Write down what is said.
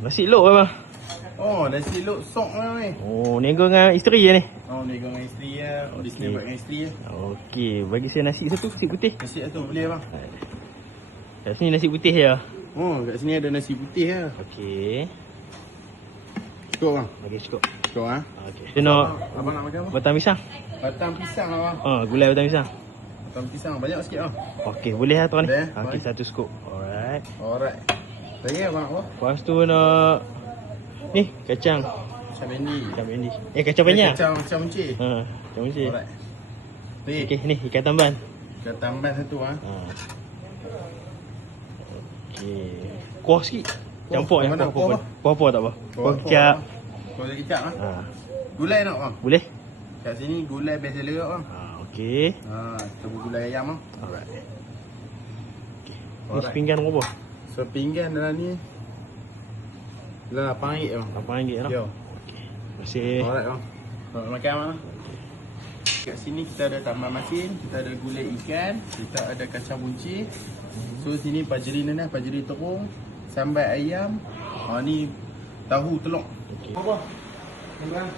Nasi lok ke bang? Oh, nasi lok sok lah ni. Oh, nego dengan isteri je ni? Oh, ni dengan isteri lah. Oh, di sini buat dengan isteri lah. Okey, bagi saya nasi satu, nasi putih. Nasi tu boleh bang. Kat sini nasi putih je. Oh, kat sini ada nasi putih lah. Okey. Cukup bang? Bagi cukup. Cukup ah. Okey. Kita nak Abang nak makan apa? batang pisang. Batang pisang lah bang. Gulai batang pisang. Batang pisang banyak sikit bang. Okey, boleh lah tuan ni. Boleh, Okey, boleh. satu skop. Alright. Alright. Lagi abang apa? Lepas tu nak ni kacang. Macam ni. Kacang bendi. Kacang banyak. Kacang macam mencik. Kacang bendi. Alright. Ni. Okey, ni ikan tamban. Kita tambah satu ah. Okey. Kuah sikit. Campur mana kuah, bang? Kuah apa tak apa? Kuah kicap. Kuah kicap ah. Ha. Gulai nak bang? Boleh? Kat sini gulai biasa lerok bang. Okey. Kita buat gulai ayam bang. Alright. Okey. Ni Alright. sepinggan berapa? Sepinggan dalam ni dalam RM8 bang. RM8 lah. Yo. Okey. Terima kasih. Alright bang. Nak makan bang. Kat sini kita ada tambah masin, kita ada gulai ikan, kita ada kacang buncis. So sini pajeri nanas, pajeri terung, sambal ayam. Ni tahu telur. Okey. Apa? Tengah.